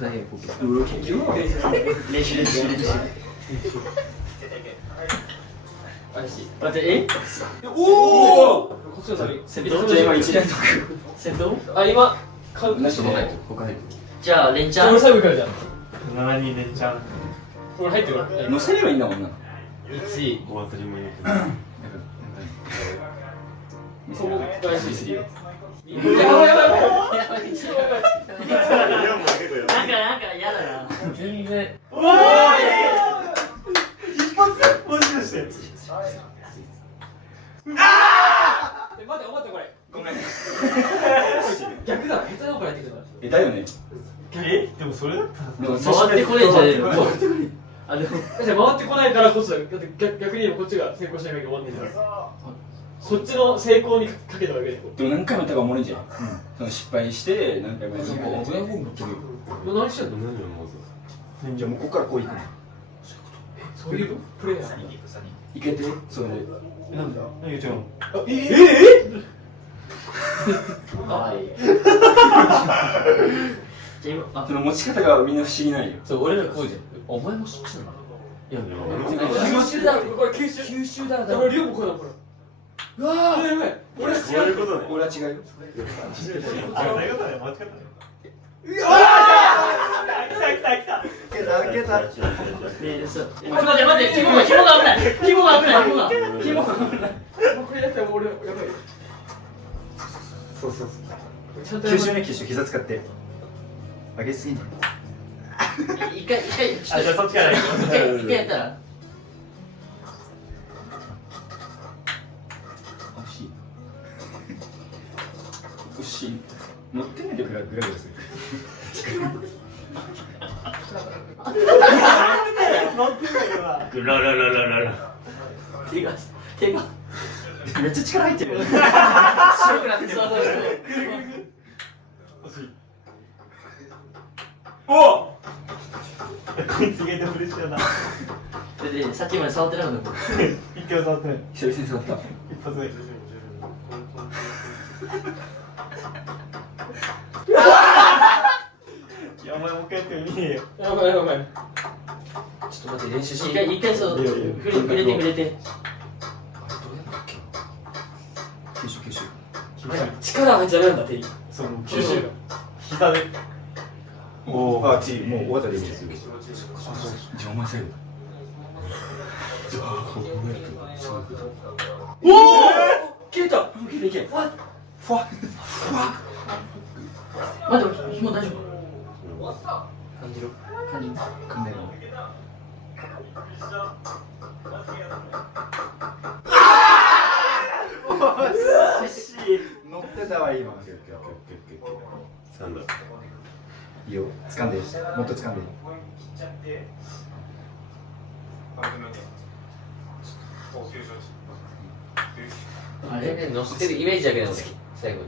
だけ僕練習待って、おおこっちの旅先頭じゃあ今一連続先頭あ、今買うなしでじゃあレンチじゃあャン俺最後からじゃん7人連チャン俺入ってるから乗せればいいんだもんな1お祭りもいいけそう大事するよやばいやばいやばいなんか嫌だな全然ど一発もしかして待ってこれごめん逆だ下手な方からやってくるだよねでもそれだったらでも回ってこねえんじゃねえのあ、でもじゃあ回ってこないからこっちだって逆に言えばこっちが成功しなきゃ終わんねえんだからそっちの成功にかけたわけででも何回もやったらおもろいんじゃんその失敗して何回もやる親分が決める何してんの何を思うじゃあもうここからこういくのそういうプレイヤーいけてそれでなんだ何が違うのその持ち方がみんな不思議なんよそう俺らこうじゃんお前もそっちなのいや九州だこれ九州だ俺龍もこうだこれうわーやばい俺は違そういうことね俺は違うよそういうことね間違ったね来たでそう待って紐が危ない紐がこれやったら俺やばいそうちゃんと九州ね九州膝使って上げすぎない一回あ、じゃあそっちから行こう一回やったら惜しい乗ってないでグラグラする乗ってないよなグララララララ手がめっちゃ力入ってるよね白くなってるそう欲しいおっこいつ意外とプレッシャーだでさっきまで触ってなかった僕一回触ってない久々に触った一発目いやお前もう一回やってもいいよやばいちょっと待って練習し一回そういやいや触れて九州力入っちゃダメなんだ手にそう九州が膝でおおあ次もう終わったらいいですよじゃあお前最後おお切れたいけふわ待って紐大丈夫感じる噛んでる惜しい乗ってたわ今なんだいいよ掴んでもっと掴んであれ乗せてるイメージだけど最後に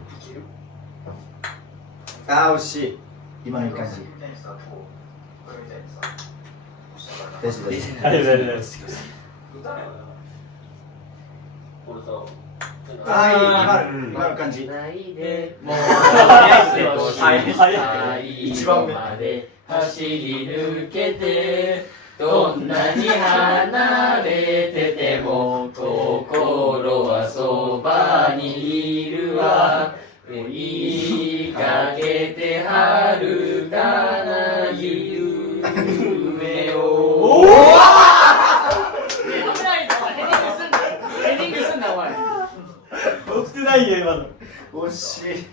あー惜しい今のいい感じ大丈夫大丈夫今の感じないでもう一番目まで走り抜けてどんなに離れてても心はそばにいるわ追いかけて遥かな夢を危ないなヘディングすんなお前乗ってないよ今の惜しい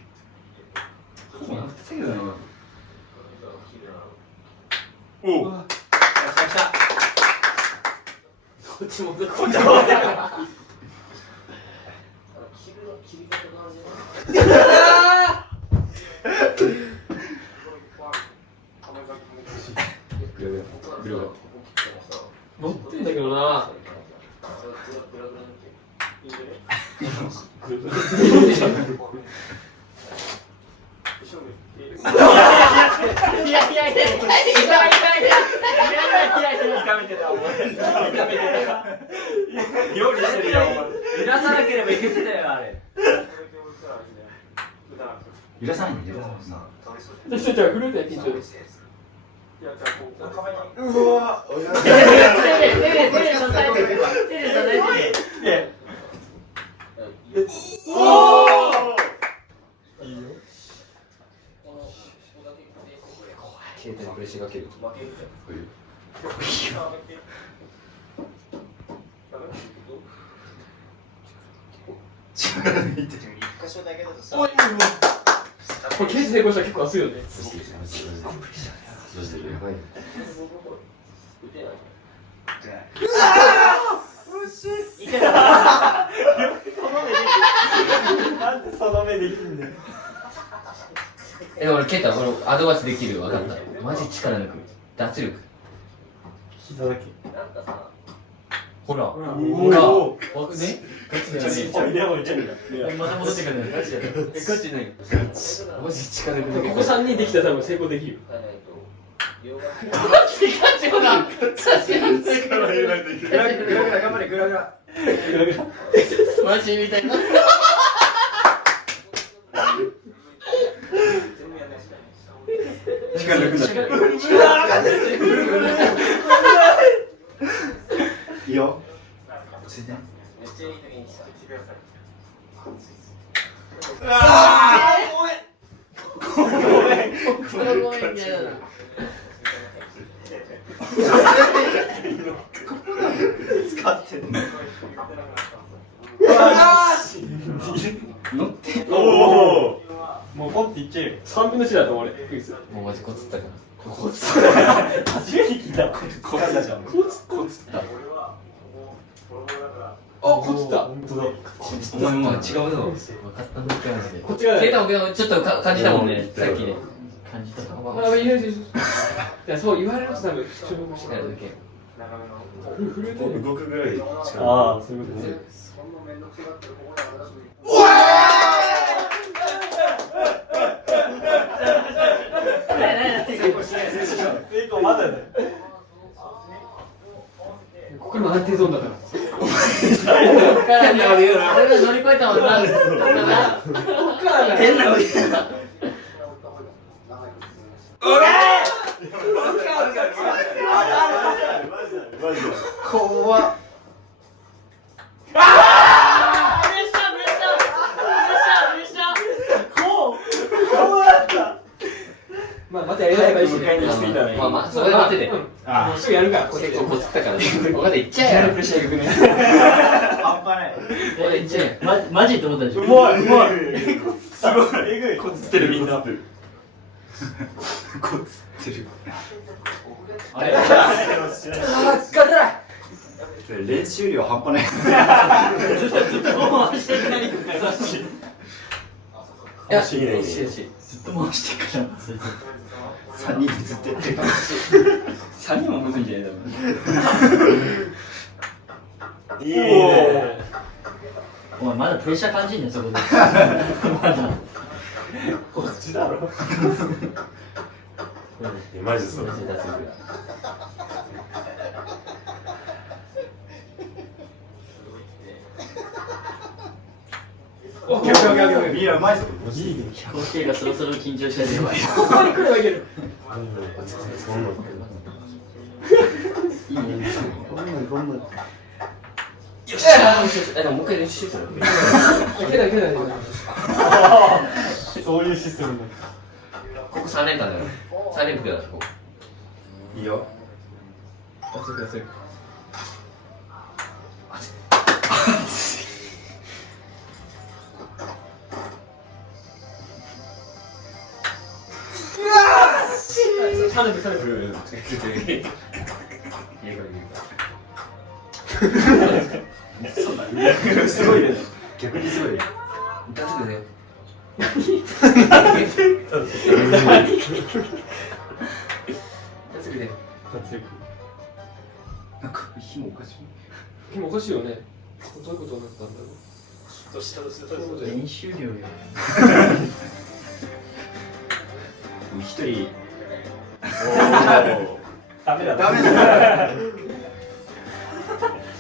おうこっちもこっちも乗ってんだけどな料理してるよ揺らさなければいけてたよあれ揺らさないんだよじゃあフルートや緊張ですうわ手で支えて携帯にプレッシャーかける力抜いてるこれケース成功したら結構熱いよね。なんでその目できんねん。俺ケイタ俺アドバイスできる分かったマジ力抜く脱力膝だけ。ほらほらねガチじゃねまた戻ってくるガチじゃないガチないマジ力抜くここ3人できたら多分成功できるよ。ガチほら力入れないといけないグラグラ頑張れグラグラマジみたいな力抜くんだいいよ落ち着いてごめんね使ってんの乗っておおもうポンっていっちゃうよ。 3分の1だと思う俺クイズ。もうマジコツったから初めて聞いた。コツじゃんコツコツったあコツった本当だ。お前もう違うの分かったんだってマジでこっち側だよ。ケイタもちょっと感じたもんねさっきね感じたあいやいやそう言われると多分注目しないといけない。震えてる。動くぐらい力ああ、そういうことね。成功まだだよ。ここ今安定ゾーンだから。俺が乗り越えたもんな変なこと言うな怖っまあまたやりたいからしね。まあまあそれ待っててあすぐやるから。結構コツったから分かったいっちゃえよプレッシャーいくね。半端ない俺いっちゃえマジって思ったでしょ。うまい、うまい。すごい、えぐい。コツってるみんなコツってるあれ練習量半端ないずっと回してい何かからずっいやしいしと回してから3人でずっとやってるから3人もむずいんじゃない多分。いいね。お前まだプレッシャー感じんねんそこで。まだ。こっちだろ。マジそうオッケーオッケーオッケーオッケー。ミラうまいぞいいね。コーケーがそろそろ緊張し始める。ここに来ればいける。いいね。こんな。よっしゃーでももう一回練習するいけないいけない。そういうシステムなの。ここ3連単だよ3連複だここいいよ焦る焦る。サルブサルブ。すごいね逆にすごいガツくねガツくねなんか火もおかしいでもおかしいよね。どういうことになったんだろう。どうしたどうしたどうした。練習量よ。一人ダメだ。ダメだ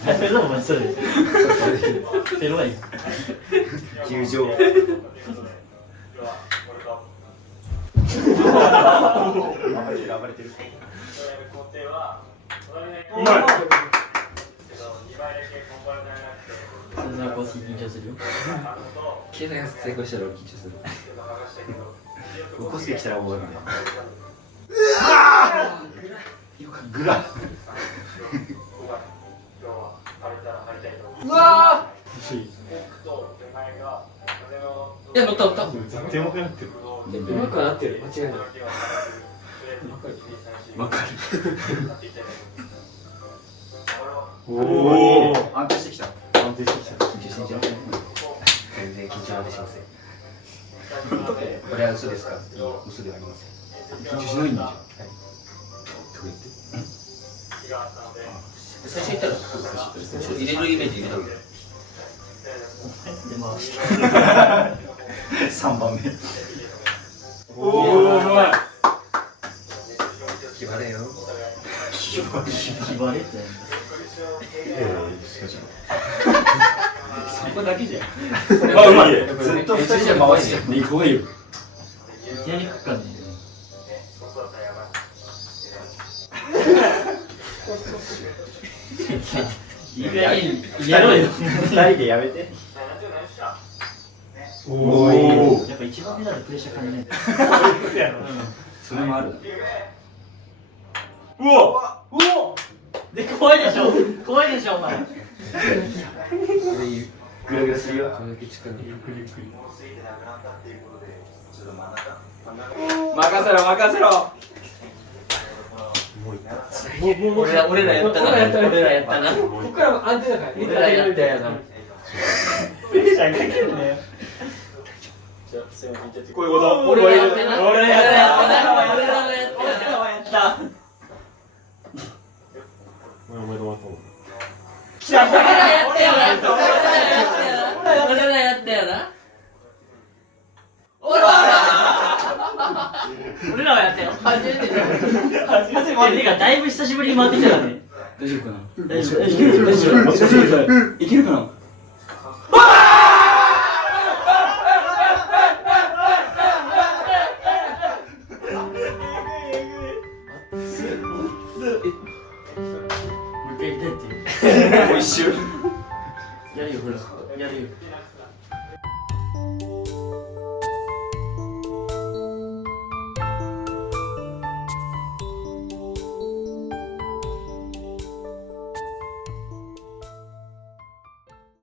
ダメだお前それ。ゼロはいい。球場暴れてる暴れてるうまいそんなコース緊張するよ。計算成功したら俺緊張する。コスケ来たら覚えるんだグラうわ欲しいーいや乗った乗った絶対うまくなってるうまくはなってる、間違いない。わかるおお安定してきた安定してきた緊張してんじゃん全然緊張なんてしませんこれは嘘ですか嘘ではありません緊張しないんだどうやって最初言ったら入れるイメージ入れた方がいいで回して3番目おおうまい決まれよ気張れってそこだけじゃんあうまいずっと2人で回していい怖いよいきなりくかんねいい加減やろうよ。2人でやめておおやっぱ一番目だとプレッシャー感じない。それもあるうわうおで怖いでしょ怖いでしょお前。グラグラするよこれだけ近くに任せろ任せろ俺らやったな俺らやったなここからも安定だから。俺らやったやなプレッシャーかけるねこういうこと俺らやってな俺らやった俺らやったおめでとう俺らやったよな俺らやったよな俺らはやったよ初めてじゃんてかだいぶ久しぶりに回ってきたからね。大丈夫かな大丈夫いける大丈夫いけるかな。もう一回やりたいってもう一周やるよほらやるよ。